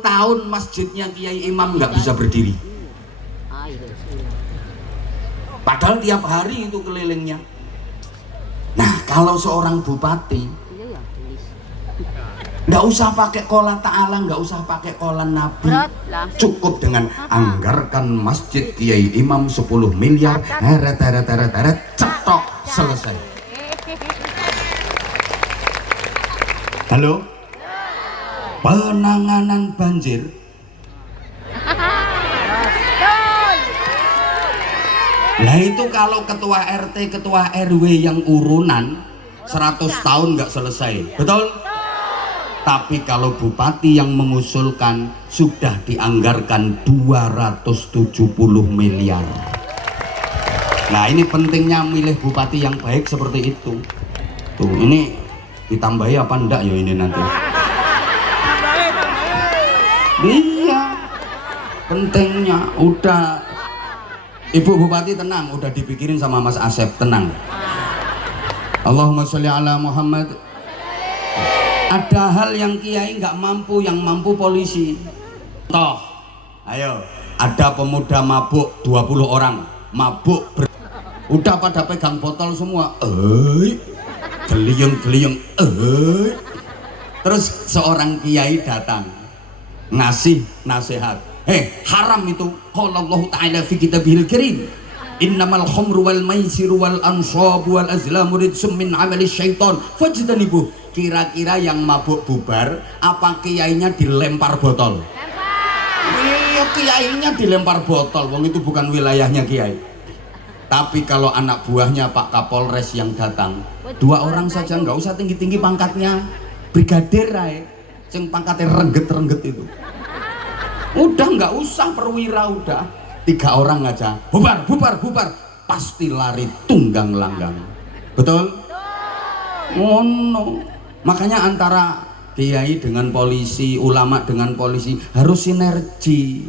tahun masjidnya Kiai Imam nggak bisa berdiri. Padahal tiap hari itu kelilingnya. Nah, kalau seorang bupati nggak usah pakai kola ta'ala, nggak usah pakai kola nabi, cukup dengan anggarkan masjid Kiai Imam 10 miliar, heret, cetok, selesai. Halo? Penanganan banjir nah itu kalau ketua RT, ketua RW yang urunan 100 tahun nggak selesai, betul? Tapi kalau bupati yang mengusulkan sudah dianggarkan 270 miliar. Nah ini pentingnya milih bupati yang baik seperti itu. Tuh ini ditambahi apa enggak ya ini nanti? Iya, pentingnya udah. Ibu Bupati tenang, udah dipikirin sama Mas Asep, tenang. Allahumma sholli ala Muhammad. Ada hal yang kiai nggak mampu, yang mampu polisi. Toh, ayo, ada pemuda mabuk 20 orang, mabuk udah pada pegang botol semua. Geliyung, terus seorang kiai datang ngasih nasihat. Haram itu. Qala Allah Ta'ala fi kitabihil karim. Innamal khamru wal maisiru wal ansabu wal azlamu rijsum min amali syaitan fajtanibuh. Kira-kira yang mabuk bubar apa kiainya dilempar botol? Iya, kiainya dilempar botol. Wong itu bukan wilayahnya kiai. Tapi kalau anak buahnya Pak Kapolres yang datang, 2 orang saja, nggak usah tinggi-tinggi pangkatnya, brigadir ae, sing pangkatnya rengget-rengget itu. Udah nggak usah perwira, udah 3 orang aja, bubar, pasti lari tunggang langgang, betul? Oh no. Makanya antara kiai dengan polisi, ulama dengan polisi harus sinergi,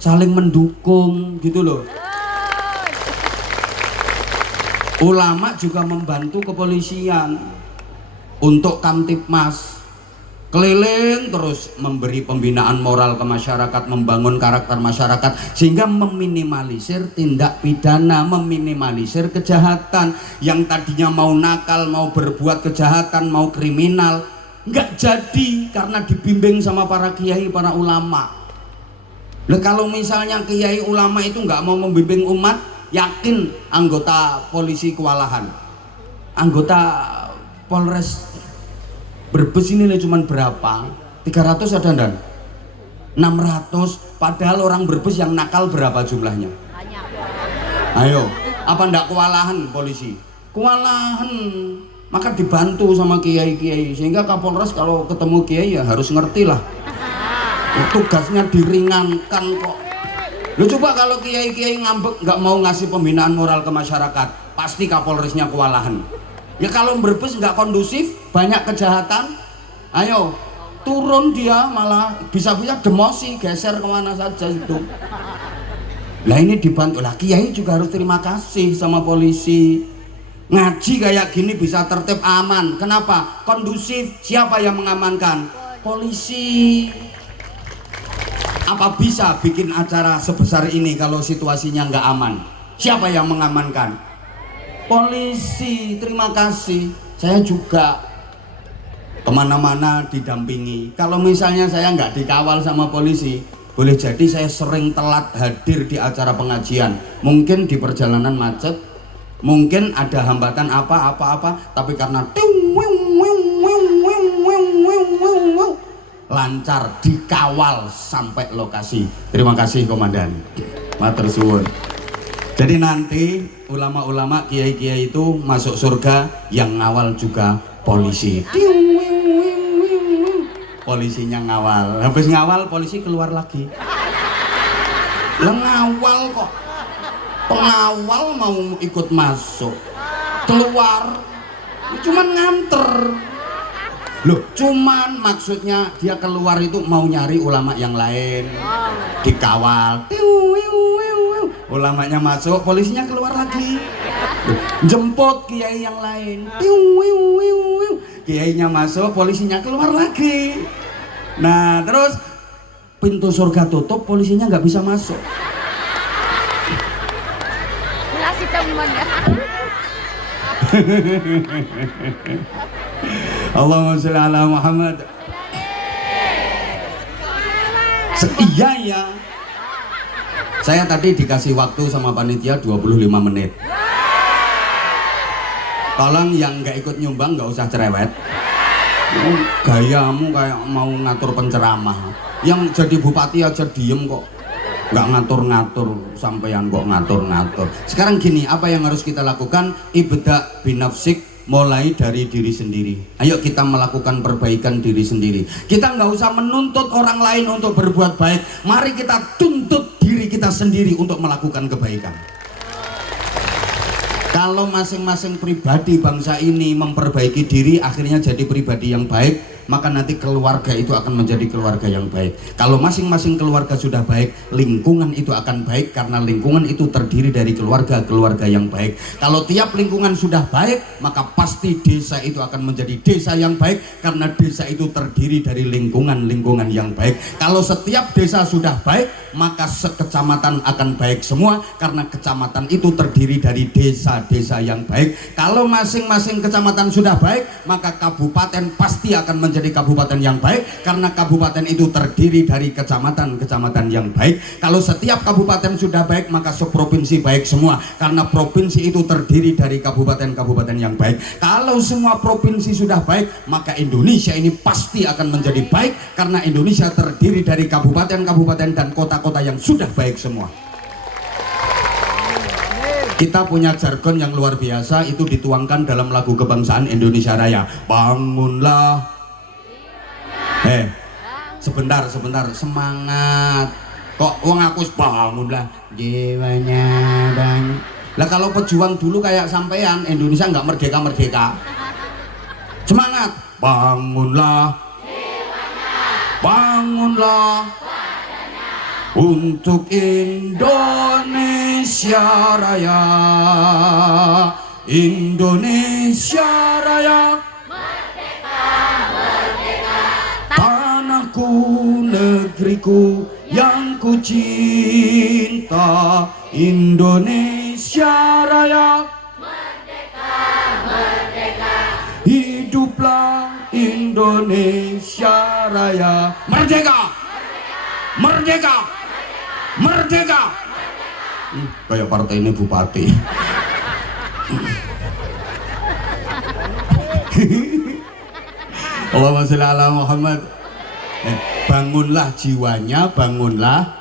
saling mendukung gitu loh. Ulama juga membantu kepolisian untuk Kamtibmas, keliling terus memberi pembinaan moral ke masyarakat, membangun karakter masyarakat sehingga meminimalisir tindak pidana, meminimalisir kejahatan. Yang tadinya mau nakal, mau berbuat kejahatan, mau kriminal, nggak jadi karena dibimbing sama para kiai, para ulama. Nah, kalau misalnya kiai ulama itu nggak mau membimbing umat, yakin anggota polisi kewalahan, anggota Polres Brebes ini cuma berapa? 300 ada dan 600, padahal orang Brebes yang nakal berapa jumlahnya? Banyak. Ayo, apa ndak kewalahan polisi? Kewalahan. Maka dibantu sama kiai-kiai sehingga Kapolres kalau ketemu kiai ya harus ngerti lah. Tugasnya diringankan kok. Lu coba kalau kiai-kiai ngambek nggak mau ngasih pembinaan moral ke masyarakat, pasti Kapolresnya kewalahan. Ya kalau Brebes nggak kondusif, banyak kejahatan, ayo turun dia, malah bisa-bisa demosi, geser kemana saja itu. Nah ini dibantu lah, kiai juga harus terima kasih sama polisi. Ngaji kayak gini bisa tertib aman, kenapa? Kondusif, siapa yang mengamankan? Polisi. Apa bisa bikin acara sebesar ini kalau situasinya nggak aman? Siapa yang mengamankan? Polisi. Terima kasih, saya juga kemana-mana didampingi. Kalau misalnya saya nggak dikawal sama polisi, boleh jadi saya sering telat hadir di acara pengajian. Mungkin di perjalanan macet, mungkin ada hambatan apa-apa, tapi karena lancar dikawal sampai lokasi. Terima kasih komandan, matur suwun. Jadi nanti ulama-ulama, kiai-kiai itu masuk surga, yang ngawal juga polisi. Polisinya ngawal, habis ngawal polisi keluar lagi. Lah ngawal kok, pengawal mau ikut masuk, keluar, cuman nganter. Loh, cuman maksudnya dia keluar itu mau nyari ulama yang lain, dikawal. Ulamanya masuk, polisinya keluar lagi. Jemput kiai yang lain. Kiainya masuk, polisinya keluar lagi. Nah, terus pintu surga tutup, polisinya nggak bisa masuk. Ngasih temen ya. Allahumma sholli ala Muhammad. Iya ya. Saya tadi dikasih waktu sama panitia 25 menit. Tolong yang nggak ikut nyumbang nggak usah cerewet. Gayamu kayak mau ngatur penceramah. Yang jadi bupati aja diem kok, nggak ngatur-ngatur, sampeyan kok ngatur-ngatur. Sekarang gini, apa yang harus kita lakukan? Ibda binafsik, mulai dari diri sendiri. Ayo kita melakukan perbaikan diri sendiri. Kita nggak usah menuntut orang lain untuk berbuat baik. Mari kita tuntut diri kita sendiri untuk melakukan kebaikan. Kalau masing-masing pribadi bangsa ini memperbaiki diri, akhirnya jadi pribadi yang baik, maka nanti keluarga itu akan menjadi keluarga yang baik. Kalau masing-masing keluarga sudah baik, lingkungan itu akan baik, karena lingkungan itu terdiri dari keluarga-keluarga yang baik. Kalau tiap lingkungan sudah baik, maka pasti desa itu akan menjadi desa yang baik, karena desa itu terdiri dari lingkungan-lingkungan yang baik. Kalau setiap desa sudah baik, maka sekecamatan akan baik semua, karena kecamatan itu terdiri dari desa-desa yang baik. Kalau masing-masing kecamatan sudah baik, maka kabupaten pasti akan menjadi kabupaten yang baik, karena kabupaten itu terdiri dari kecamatan-kecamatan yang baik. Kalau setiap kabupaten sudah baik, maka seprovinsi baik semua, karena provinsi itu terdiri dari kabupaten-kabupaten yang baik. Kalau semua provinsi sudah baik, maka Indonesia ini pasti akan menjadi baik, karena Indonesia terdiri dari kabupaten-kabupaten dan kota-kota yang sudah baik semua. Kita punya jargon yang luar biasa, itu dituangkan dalam lagu kebangsaan Indonesia Raya. Bangunlah. Sebentar, semangat. Kok wong aku bangunlah jiwanya bang. Lah kalau pejuang dulu kayak sampean, Indonesia nggak merdeka. Semangat. Bangunlah. Bangunlah. Untuk Indonesia Raya, Indonesia Raya, merdeka, merdeka, tanahku, negeriku yang ku cinta, Indonesia Raya, merdeka, merdeka, hiduplah Indonesia Raya, merdeka, merdeka, merdeka. Kayak partai ini bupati. Allahumma sholli ala Muhammad. Bangunlah jiwanya, bangunlah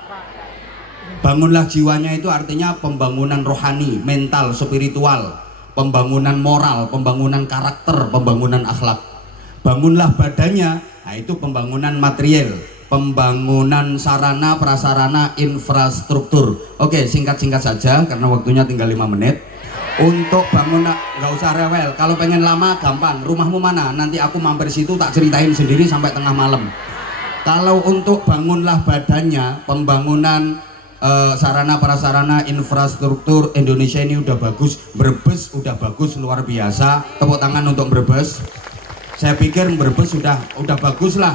jiwanya itu artinya pembangunan rohani, mental, spiritual, pembangunan moral, pembangunan karakter, pembangunan akhlak. Bangunlah badannya, nah itu pembangunan material, pembangunan sarana prasarana infrastruktur. Oke, singkat-singkat saja karena waktunya tinggal 5 menit. Untuk bangunan, nggak usah rewel. Kalau pengen lama gampang, rumahmu mana? Nanti aku mampir situ tak ceritain sendiri sampai tengah malam. Kalau untuk bangunlah badannya, pembangunan sarana prasarana infrastruktur Indonesia ini udah bagus. Brebes udah bagus, luar biasa. Tepuk tangan untuk Brebes. Saya pikir Brebes udah bagus lah.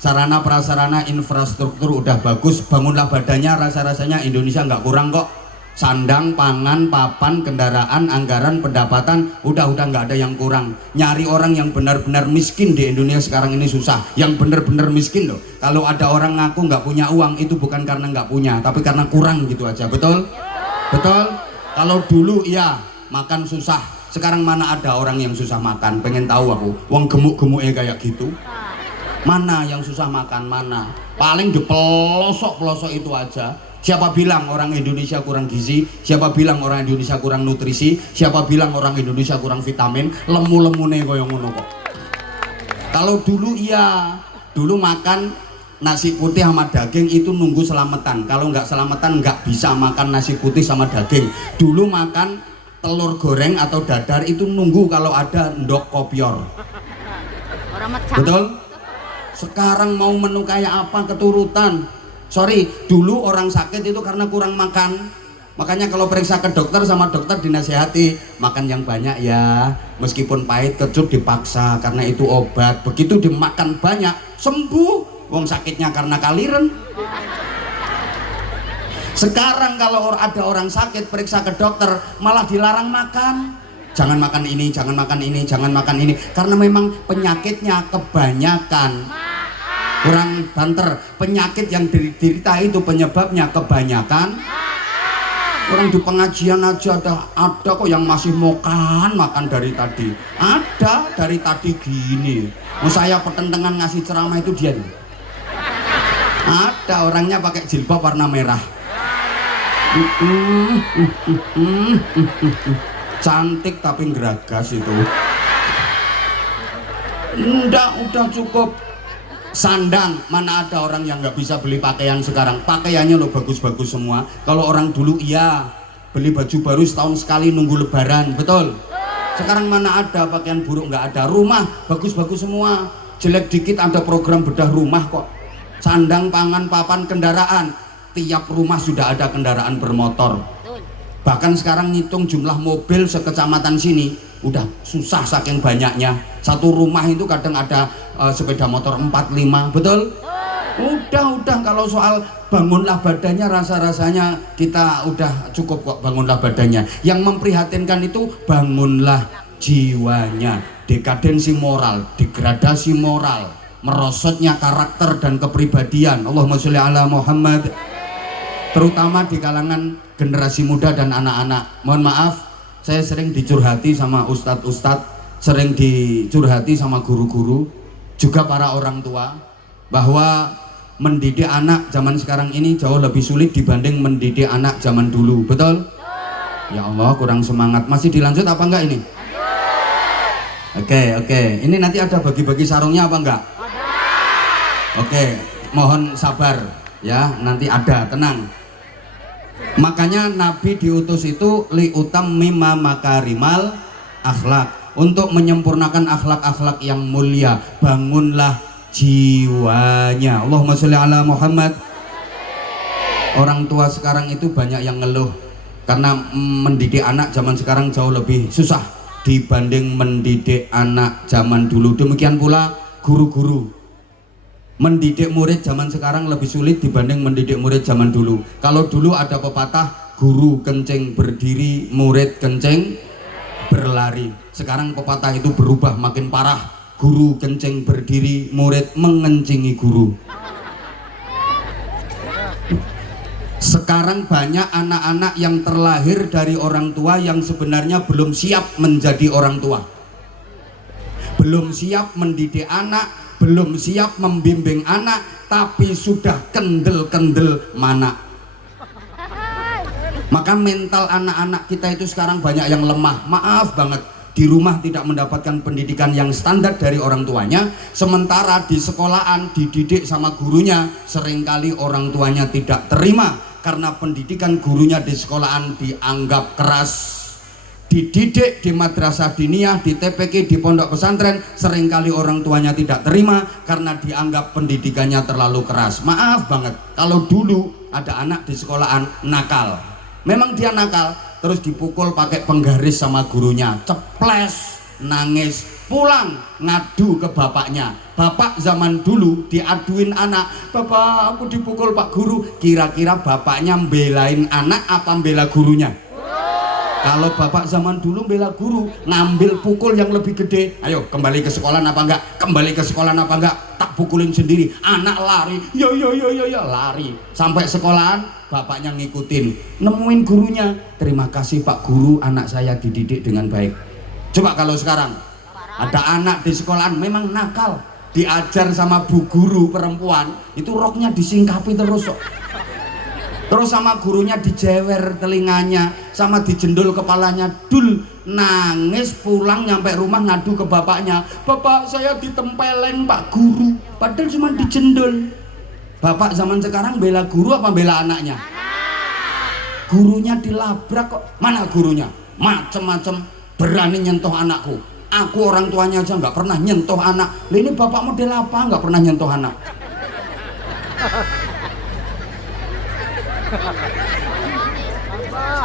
Sarana prasarana infrastruktur udah bagus. Bangunlah badannya, rasa-rasanya Indonesia nggak kurang kok. Sandang, pangan, papan, kendaraan, anggaran, pendapatan, udah nggak ada yang kurang. Nyari orang yang benar-benar miskin di Indonesia sekarang ini susah. Yang benar-benar miskin loh. Kalau ada orang ngaku nggak punya uang, itu bukan karena nggak punya, tapi karena kurang gitu aja. Betul? Betul? Kalau dulu iya makan susah. Sekarang mana ada orang yang susah makan? Pengen tahu aku. Wong gemuk-gemuknya kayak gitu. Mana yang susah makan? Mana? Paling di pelosok-pelosok itu aja. Siapa bilang orang Indonesia kurang gizi? Siapa bilang orang Indonesia kurang nutrisi? Siapa bilang orang Indonesia kurang vitamin? Lemu-lemune koyo ngono kok. Kalau dulu iya, dulu makan nasi putih sama daging itu nunggu selamatan. Kalau nggak selamatan nggak bisa makan nasi putih sama daging. Dulu makan telur goreng atau dadar itu nunggu kalau ada ndok kopior. Betul? Sekarang mau menu kayak apa keturutan. Sorry, dulu orang sakit itu karena kurang makan. Makanya kalau periksa ke dokter sama dokter dinasihati makan yang banyak ya, meskipun pahit kecut dipaksa karena itu obat. Begitu dimakan banyak sembuh. wong sakitnya karena kaliren. Sekarang kalau ada orang sakit periksa ke dokter malah dilarang makan. Jangan makan ini, jangan makan ini, jangan makan ini, karena memang penyakitnya kebanyakan. Kurang banter, penyakit yang diderita itu penyebabnya kebanyakan. Orang di pengajian aja ada kok yang masih makan dari tadi. Ada dari tadi gini. Saya pertentangan ngasih ceramah itu dia. Ada orangnya pakai jilbab warna merah. Cantik tapi geragas itu. Udah cukup. Sandang, mana ada orang yang nggak bisa beli pakaian sekarang? Pakaiannya lo bagus-bagus semua. Kalau orang dulu iya beli baju baru setahun sekali nunggu lebaran, betul? Sekarang mana ada pakaian buruk, nggak ada. Rumah bagus-bagus semua, jelek dikit ada program bedah rumah kok. Sandang, pangan, papan, kendaraan, tiap rumah sudah ada kendaraan bermotor. Bahkan sekarang ngitung jumlah mobil sekecamatan sini udah susah saking banyaknya. Satu rumah itu kadang ada sepeda motor 4-5, betul? Udah kalau soal bangunlah badannya rasanya kita udah cukup kok bangunlah badannya. Yang memprihatinkan itu bangunlah jiwanya. Dekadensi moral, degradasi moral, merosotnya karakter dan kepribadian. Allahumma sholli ala Muhammad. Terutama di kalangan generasi muda dan anak-anak. Mohon maaf, saya sering dicurhati sama ustadz-ustadz, sering dicurhati sama guru-guru, juga para orang tua, bahwa mendidik anak zaman sekarang ini jauh lebih sulit dibanding mendidik anak zaman dulu, betul? Ya Allah, kurang semangat. Masih dilanjut apa enggak ini? Oke. Ini nanti ada bagi-bagi sarungnya apa enggak? Oke, mohon sabar ya, nanti ada, tenang. Makanya Nabi diutus itu liutammima makarimal akhlak, untuk menyempurnakan akhlak-akhlak yang mulia. Bangunlah jiwanya. Allahumma sholli ala Muhammad. Orang tua sekarang itu banyak yang ngeluh karena mendidik anak zaman sekarang jauh lebih susah dibanding mendidik anak zaman dulu. Demikian pula guru-guru. Mendidik murid zaman sekarang lebih sulit dibanding mendidik murid zaman dulu. Kalau dulu ada pepatah, guru kencing berdiri, murid kencing berlari. Sekarang pepatah itu berubah makin parah. Guru kencing berdiri, murid mengencingi guru. Sekarang banyak anak-anak yang terlahir dari orang tua yang sebenarnya belum siap menjadi orang tua. Belum siap mendidik anak, belum siap membimbing anak, tapi sudah kendel-kendel mana. Maka mental anak-anak kita itu sekarang banyak yang lemah. Maaf banget, di rumah tidak mendapatkan pendidikan yang standar dari orang tuanya, sementara di sekolahan dididik sama gurunya, seringkali orang tuanya tidak terima karena pendidikan gurunya di sekolahan dianggap keras. Dididik di madrasah diniyah, di TPQ, di pondok pesantren, seringkali orang tuanya tidak terima karena dianggap pendidikannya terlalu keras. Maaf banget, kalau dulu ada anak di sekolahan nakal, memang dia nakal, terus dipukul pakai penggaris sama gurunya, ceples, nangis, pulang ngadu ke bapaknya. Bapak zaman dulu diaduin anak, bapak aku dipukul pak guru. Kira-kira bapaknya belain anak apa bela gurunya? Kalau bapak zaman dulu bela guru, ngambil pukul yang lebih gede. Ayo kembali ke sekolah apa enggak? Kembali ke sekolah apa enggak? Tak pukulin sendiri. Anak lari, yo lari. Sampai sekolahan, bapaknya ngikutin, nemuin gurunya. Terima kasih pak guru, anak saya dididik dengan baik. Coba kalau sekarang ada anak di sekolahan memang nakal, diajar sama bu guru perempuan, itu roknya disingkapi terus. Terus sama gurunya dijewer telinganya, sama dijendul kepalanya, dul, nangis pulang nyampe rumah ngadu ke bapaknya, bapak saya ditempeleng pak guru, padahal cuma dijendul. Bapak zaman sekarang bela guru apa bela anaknya? Gurunya dilabrak kok. Mana gurunya? Macem-macem berani nyentuh anakku. Aku orang tuanya aja nggak pernah nyentuh anak. Lah ini bapak model apa nggak pernah nyentuh anak?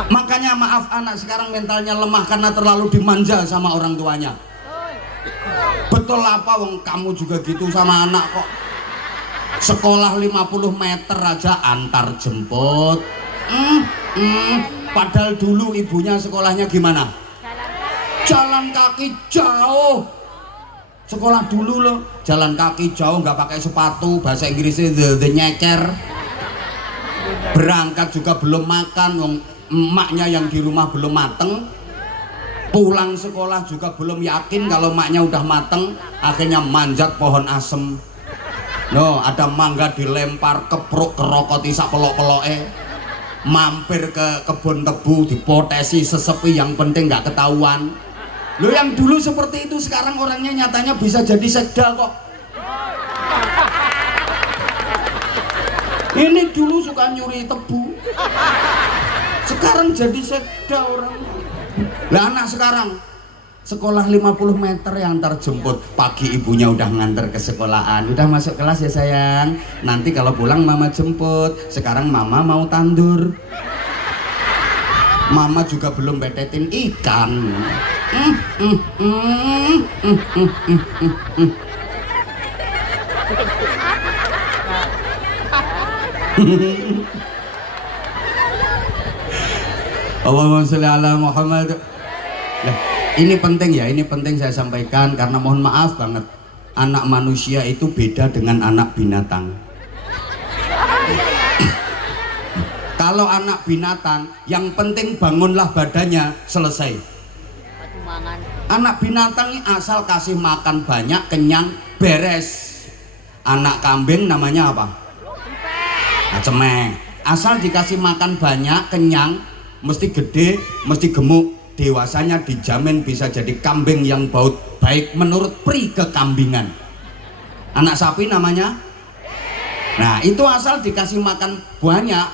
Makanya maaf, anak sekarang mentalnya lemah karena terlalu dimanja sama orang tuanya. Betul apa wong kamu juga gitu sama anak kok. Sekolah 50 meter aja antar jemput. Padahal dulu ibunya sekolahnya gimana? Jalan kaki jauh. Sekolah dulu loh, jalan kaki jauh, nggak pakai sepatu, bahasa Inggrisnya the nyeker. Berangkat juga belum makan, emaknya yang di rumah belum mateng. Pulang sekolah juga belum yakin kalau emaknya udah mateng, akhirnya manjat pohon asem. No, ada mangga dilempar, kepruk, kerokoti sak pelok-peloke. Mampir ke kebun tebu, dipotesi sesepi, yang penting nggak ketahuan. Lo yang dulu seperti itu sekarang orangnya nyatanya bisa jadi sekda kok. Ini dulu suka nyuri tebu, sekarang jadi sekda orangnya. Lah anak sekarang sekolah 50 meter yang antar jemput. Pagi ibunya udah nganter ke sekolahan, udah masuk kelas ya sayang, nanti kalau pulang mama jemput. Sekarang mama mau tandur, mama juga belum betetin ikan. Allahumma sholli ala Muhammad. Nah, ini penting ya, ini penting saya sampaikan karena mohon maaf banget, anak manusia itu beda dengan anak binatang. Kalau anak binatang yang penting bangunlah badannya, selesai. Anak binatang ini asal kasih makan banyak, kenyang, beres. Anak kambing namanya apa? Cemeng. Asal dikasih makan banyak, kenyang, mesti gede, mesti gemuk. Dewasanya dijamin bisa jadi kambing yang baik menurut pri kekambingan. Anak sapi namanya? Nah, itu asal dikasih makan banyak,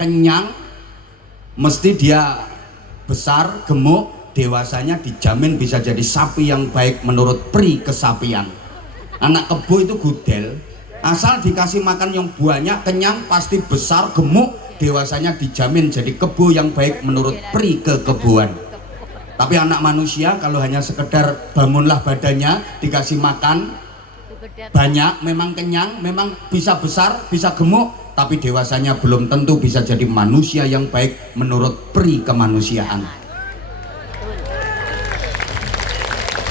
kenyang, mesti dia besar, gemuk, dewasanya dijamin bisa jadi sapi yang baik menurut pri kesapian. Anak kebo itu gudel, asal dikasih makan yang banyak, kenyang, pasti besar, gemuk, dewasanya dijamin jadi kebo yang baik menurut pri kekebuan. Tapi anak manusia kalau hanya sekedar bangunlah badannya, dikasih makan banyak, memang kenyang, memang bisa besar, bisa gemuk, tapi dewasanya belum tentu bisa jadi manusia yang baik menurut pri kemanusiaan.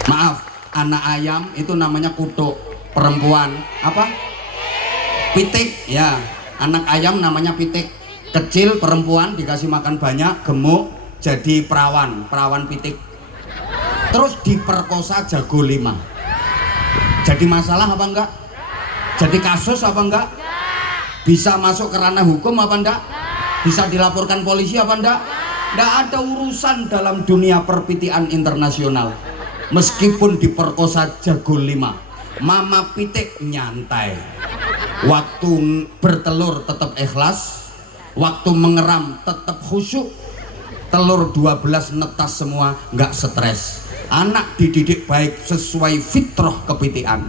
Maaf, anak ayam itu namanya kutuk, perempuan apa? Pitik, ya. Anak ayam namanya pitik. Kecil, perempuan, dikasih makan banyak, gemuk, jadi perawan pitik. Terus diperkosa jago 5. Jadi masalah apa enggak? Jadi kasus apa enggak? Bisa masuk ke ranah hukum apa enggak? Bisa dilaporkan polisi apa enggak? Enggak ada urusan dalam dunia perpitian internasional. Meskipun diperkosa jago 5, mama pitik nyantai. Waktu bertelur tetap ikhlas, waktu mengeram tetap khusyuk. Telur 12 netas semua, nggak stres. Anak dididik baik sesuai fitrah kepitian.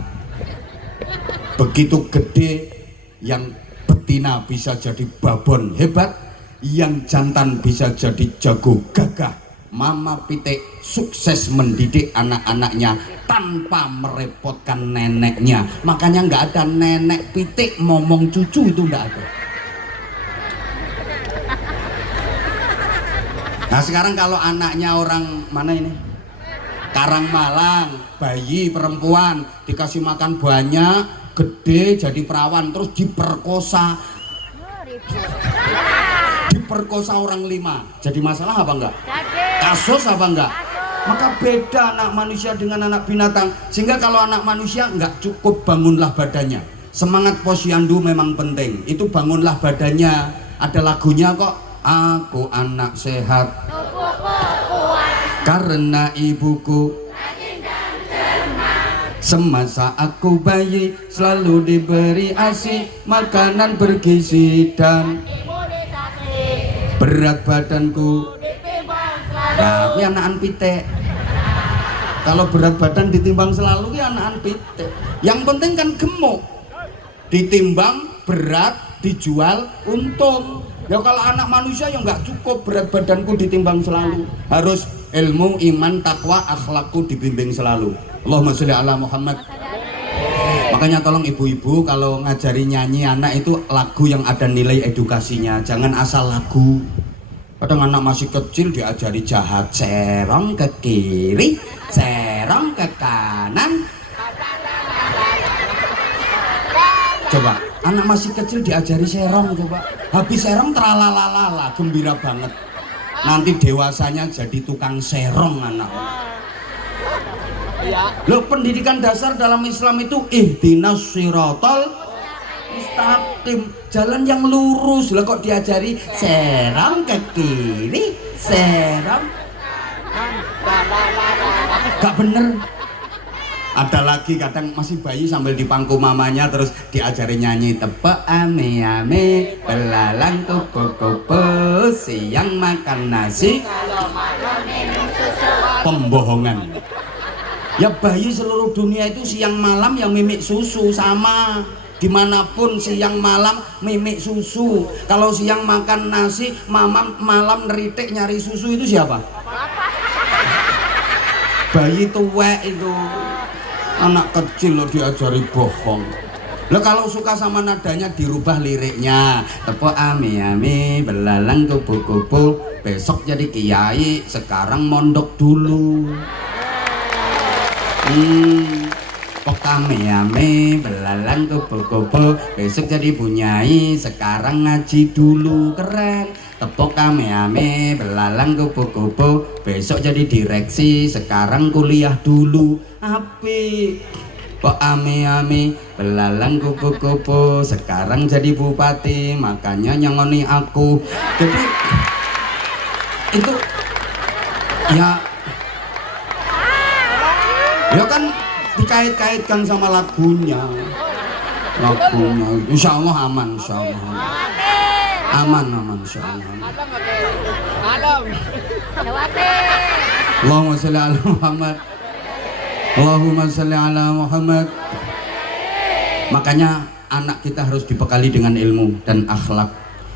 Begitu gede, yang betina bisa jadi babon hebat, yang jantan bisa jadi jago gagah. Mama pitik sukses mendidik anak-anaknya tanpa merepotkan neneknya. Makanya nggak ada nenek pitik ngomong cucu, itu nggak ada. Nah sekarang kalau anaknya orang mana ini? Karangmalang, bayi perempuan dikasih makan banyak, gede jadi perawan, terus diperkosa. Diperkosa orang 5, jadi masalah apa enggak? Kasus apa enggak? Maka beda anak manusia dengan anak binatang. Sehingga kalau anak manusia enggak cukup bangunlah badannya. Semangat posyandu memang penting, itu bangunlah badannya. Ada lagunya kok. Aku anak sehat karena ibuku, semasa aku bayi selalu diberi ASI, makanan bergizi dan berat badanku. Nah, ini anakan pitik. Kalau berat badan ditimbang selalu, ini anakan pitik. Yang penting kan gemuk, ditimbang berat, dijual untung. Ya kalau anak manusia yang nggak cukup berat badanku ditimbang selalu, harus ilmu, iman, takwa, akhlakku dibimbing selalu. Allahumma sholli ala Muhammad. Makanya tolong ibu-ibu kalau ngajari nyanyi anak itu lagu yang ada nilai edukasinya, jangan asal lagu. Kadang anak masih kecil diajari jahat, serong ke kiri, serong ke kanan. Coba, anak masih kecil diajari serong coba. Habis serong tralalalala, gembira banget. Nanti dewasanya jadi tukang serong anak. Loh, pendidikan dasar dalam Islam itu ihdinas siratal mustaqim, jalan yang lurus. Lah kok diajari serong ke kiri, serong, gak bener. Ada lagi kadang masih bayi sambil dipangku mamanya terus diajari nyanyi tepuk ame ame belalang kupu kupu siang makan nasi pembohongan. Ya bayi seluruh dunia itu siang malam yang mimik susu sama. Dimanapun siang malam mimik susu. Kalau siang makan nasi, malam neritik nyari susu itu siapa? Bayi tuwek itu. Anak kecil lo diajari bohong. Lo kalau suka sama nadanya dirubah liriknya. Tepuk ame ame belalang kupu kupu besok jadi kiai, sekarang mondok dulu. Tepuk ame ame belalang kupu kupu besok jadi bunyai, sekarang ngaji dulu. Keren. Tepuk ame ame belalang kupu kupu besok jadi direksi, sekarang kuliah dulu. Apik. Kok ame ame belalang kupu kupu sekarang jadi bupati, makanya nyangoni aku. Jadi itu ya kan dikait-kaitkan sama lagunya. Insya Allah aman, insya Allah aman, insya Allah. Allahumma sholli ala Muhammad. Allahumma sholli ala Muhammad. Makanya anak kita harus dibekali dengan ilmu dan akhlak.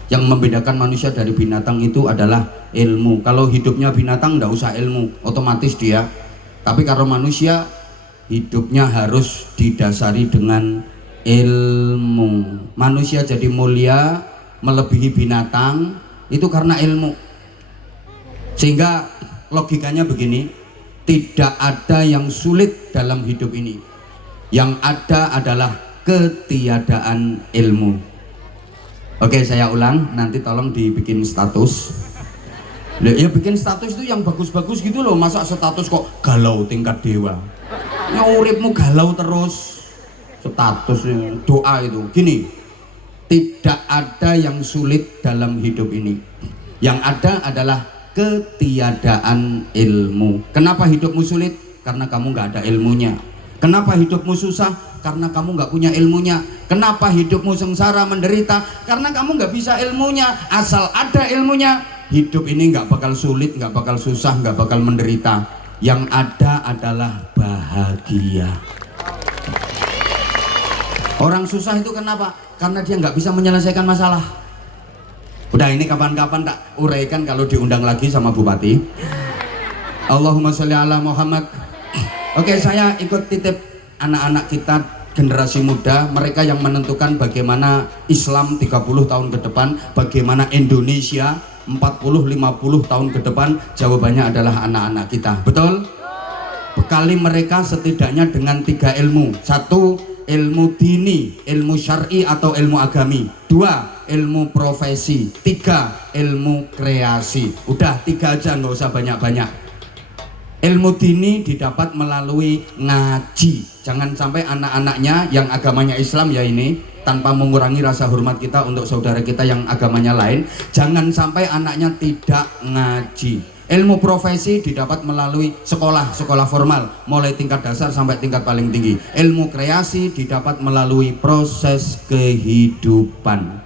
Yang membedakan manusia dari binatang itu adalah ilmu. Kalau hidupnya binatang nggak usah ilmu, otomatis dia. Tapi kalau manusia hidupnya harus didasari dengan ilmu. Manusia jadi mulia melebihi binatang itu karena ilmu. Sehingga logikanya begini, tidak ada yang sulit dalam hidup ini. Yang ada adalah ketiadaan ilmu. Oke, saya ulang, nanti tolong dibikin status. Ya bikin status itu yang bagus-bagus gitu loh. Masa status kok galau tingkat dewa? Ya uripmu galau terus. Statusnya doa itu gini, tidak ada yang sulit dalam hidup ini. Yang ada adalah ketiadaan ilmu. Kenapa hidupmu sulit? Karena kamu nggak ada ilmunya. Kenapa hidupmu susah? Karena kamu nggak punya ilmunya. Kenapa hidupmu sengsara menderita? Karena kamu nggak bisa ilmunya. Asal ada ilmunya, hidup ini nggak bakal sulit, nggak bakal susah, nggak bakal menderita. Yang ada adalah bahagia. Orang susah itu kenapa? Karena dia nggak bisa menyelesaikan masalah. Udah, ini kapan-kapan tak uraikan kalau diundang lagi sama Bupati. Allahumma sholli ala Muhammad. Oke, saya ikut titip anak-anak kita, generasi muda, mereka yang menentukan bagaimana Islam 30 tahun ke depan, bagaimana Indonesia 40-50 tahun ke depan. Jawabannya adalah anak-anak kita. Betul? Bekali mereka setidaknya dengan 3 ilmu. 1, ilmu dini, ilmu syar'i atau ilmu agami. 2, ilmu profesi. 3, ilmu kreasi. Udah 3 aja, nggak usah banyak-banyak. Ilmu dini didapat melalui ngaji. Jangan sampai anak-anaknya yang agamanya Islam ya ini, tanpa mengurangi rasa hormat kita untuk saudara kita yang agamanya lain, jangan sampai anaknya tidak ngaji. Ilmu profesi didapat melalui sekolah formal, mulai tingkat dasar sampai tingkat paling tinggi. Ilmu kreasi didapat melalui proses kehidupan.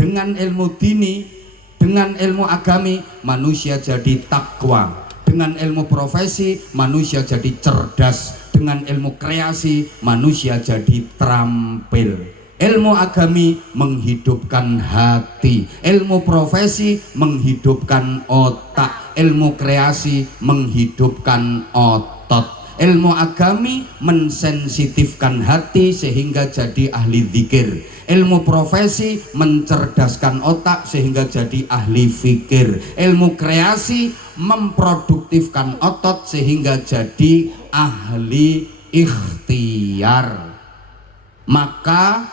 Dengan ilmu dini, dengan ilmu agami, manusia jadi takwa. Dengan ilmu profesi, manusia jadi cerdas. Dengan ilmu kreasi, manusia jadi terampil. Ilmu agami menghidupkan hati, ilmu profesi menghidupkan otak, ilmu kreasi menghidupkan otot. Ilmu agami mensensitifkan hati sehingga jadi ahli zikir. Ilmu profesi mencerdaskan otak sehingga jadi ahli fikir. Ilmu kreasi memproduktifkan otot sehingga jadi ahli ikhtiar. Maka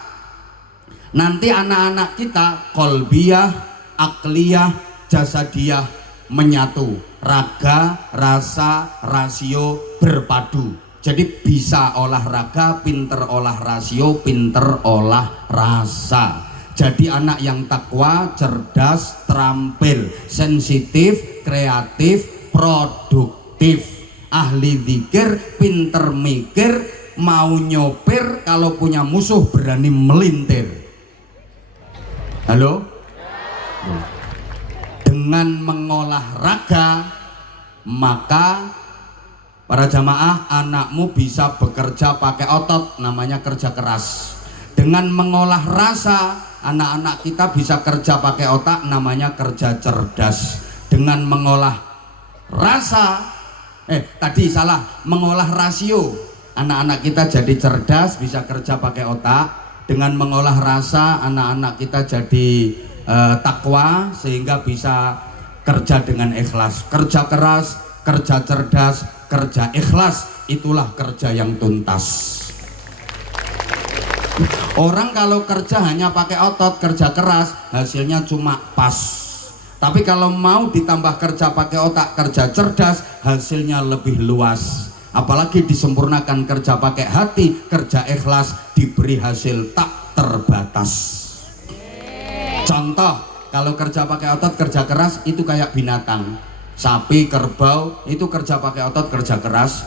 nanti anak-anak kita kolbiyah, akliyah, jasadiyah menyatu, raga, rasa, rasio berpadu. Jadi bisa olahraga, pinter olah rasio, pinter olah rasa. Jadi anak yang takwa, cerdas, terampil, sensitif, kreatif, produktif, ahli zikir, pinter mikir, mau nyopir, kalau punya musuh berani melintir. Halo? Dengan mengolah raga, maka para jamaah, anakmu bisa bekerja pakai otot, namanya kerja keras. Dengan mengolah rasa, anak-anak kita bisa kerja pakai otak, namanya kerja cerdas. Dengan mengolah rasa, mengolah rasio, anak-anak kita jadi cerdas, bisa kerja pakai otak. Dengan mengolah rasa, anak-anak kita jadi takwa sehingga bisa kerja dengan ikhlas. Kerja keras, kerja cerdas, kerja ikhlas, itulah kerja yang tuntas. Orang kalau kerja hanya pakai otot, kerja keras, hasilnya cuma pas. Tapi kalau mau ditambah kerja pakai otak, kerja cerdas, hasilnya lebih luas. Apalagi disempurnakan kerja pakai hati, kerja ikhlas, diberi hasil tak terbatas. Contoh, kalau kerja pakai otot, kerja keras, itu kayak binatang. Sapi, kerbau, itu kerja pakai otot, kerja keras.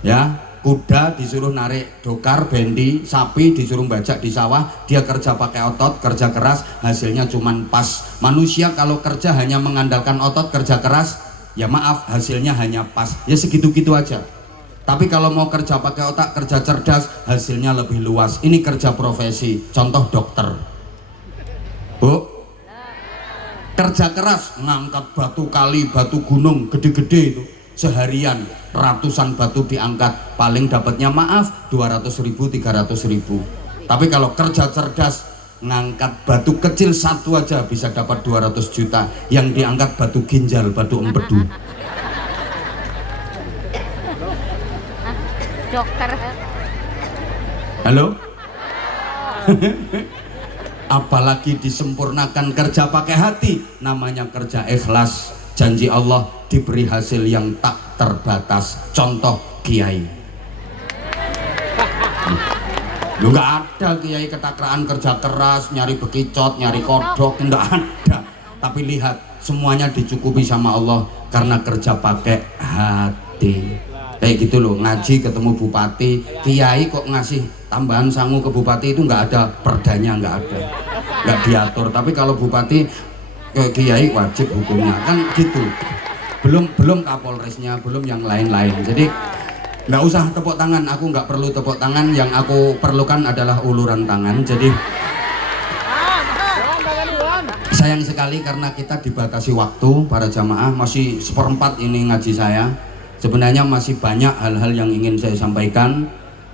Ya, kuda disuruh narik dokar, bendi, sapi disuruh bajak di sawah, dia kerja pakai otot, kerja keras, hasilnya cuman pas. Manusia kalau kerja hanya mengandalkan otot, kerja keras, ya maaf, hasilnya hanya pas. Ya segitu-gitu aja. Tapi kalau mau kerja pakai otak, kerja cerdas, hasilnya lebih luas. Ini kerja profesi. Contoh dokter. Bu, kerja keras, ngangkat batu kali, batu gunung, gede-gede itu. Seharian, ratusan batu diangkat. Paling dapatnya maaf, 200.000, 300.000. Tapi kalau kerja cerdas, ngangkat batu kecil satu aja bisa dapat 200 juta. Yang diangkat batu ginjal, batu empedu. Dokter. Halo? Apalagi disempurnakan kerja pakai hati, namanya kerja ikhlas. Janji Allah diberi hasil yang tak terbatas. Contoh kiai. Lu nggak ada kiai ketakraan kerja keras, nyari bekicot, nyari kodok, nggak ada. Tapi lihat, semuanya dicukupi sama Allah karena kerja pakai hati. Kayak gitu loh, ngaji ketemu bupati, kiai kok ngasih tambahan sangu ke bupati, itu nggak ada perdanya, nggak ada, nggak diatur. Tapi kalau bupati ke kiai wajib hukumnya, kan gitu. Belum kapolresnya, belum yang lain-lain. Jadi nggak usah tepuk tangan, aku nggak perlu tepuk tangan, yang aku perlukan adalah uluran tangan. Jadi sayang sekali karena kita dibatasi waktu, para jamaah, masih 1/4 ini ngaji saya. Sebenarnya masih banyak hal-hal yang ingin saya sampaikan.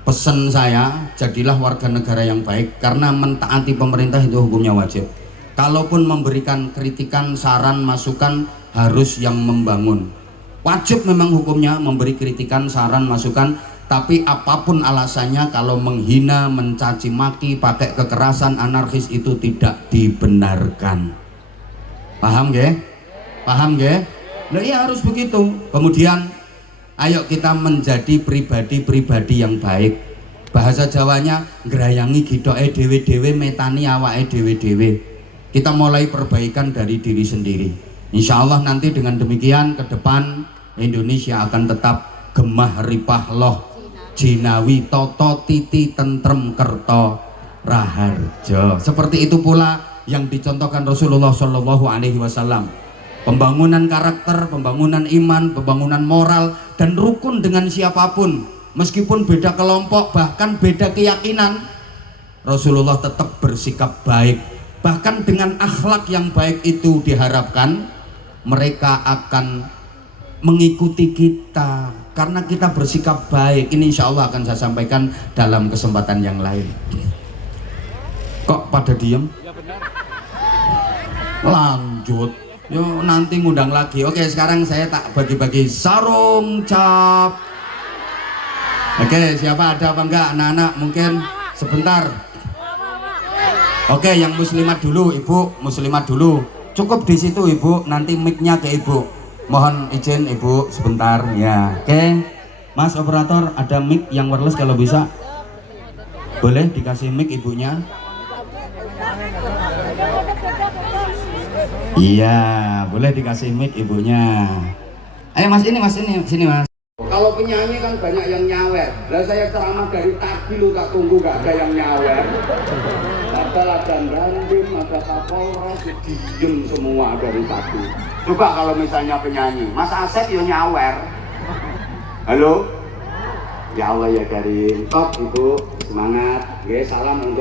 Pesan saya, jadilah warga negara yang baik, karena mentaati pemerintah itu hukumnya wajib. Kalaupun memberikan kritikan, saran, masukan, harus yang membangun. Wajib memang hukumnya memberi kritikan, saran, masukan. Tapi apapun alasannya, kalau menghina, mencaci maki, pakai kekerasan, anarkis, itu tidak dibenarkan. Paham nggih? Paham nggih? Nah iya harus begitu. Kemudian ayo kita menjadi pribadi-pribadi yang baik. Bahasa Jawanya ngerayangi gidoke dhewe-dhewe, metani awake dhewe-dhewe. Kita mulai perbaikan dari diri sendiri. Insya Allah nanti dengan demikian ke depan Indonesia akan tetap gemah ripah loh jinawi toto titi tentrem kerto raharjo. Seperti itu pula yang dicontohkan Rasulullah Shallallahu Alaihi Wasallam. Pembangunan karakter, pembangunan iman, pembangunan moral, dan rukun dengan siapapun, meskipun beda kelompok, bahkan beda keyakinan, Rasulullah tetap bersikap baik. Bahkan dengan akhlak yang baik itu diharapkan mereka akan mengikuti kita karena kita bersikap baik. Ini insya Allah akan saya sampaikan dalam kesempatan yang lain. Kok pada diem? Lanjut, yo nanti ngundang lagi. Oke, sekarang saya tak bagi-bagi sarung cap. Oke, siapa ada apa enggak anak-anak? Mungkin sebentar. Oke, yang muslimat dulu, ibu muslimat dulu. Cukup di situ ibu, nanti mic-nya ke ibu. Mohon izin ibu sebentar ya. Oke, Mas operator ada mic yang wireless kalau bisa. Boleh dikasih mic ibunya? Iya, boleh dikasih mic ibunya. Ayo mas, ini sini mas. Kalau penyanyi kan banyak yang nyawer. Lah saya ceramah dari tadi lu tak tunggu gak ada yang nyawer. Padahal ada Dandim, ada Kapolres, diem semua dari tadi. Coba kalau misalnya penyanyi, Mas Asep yo nyawer. Halo? Ya Allah ya Karim. Top ibu, semangat. Oke, salam untuk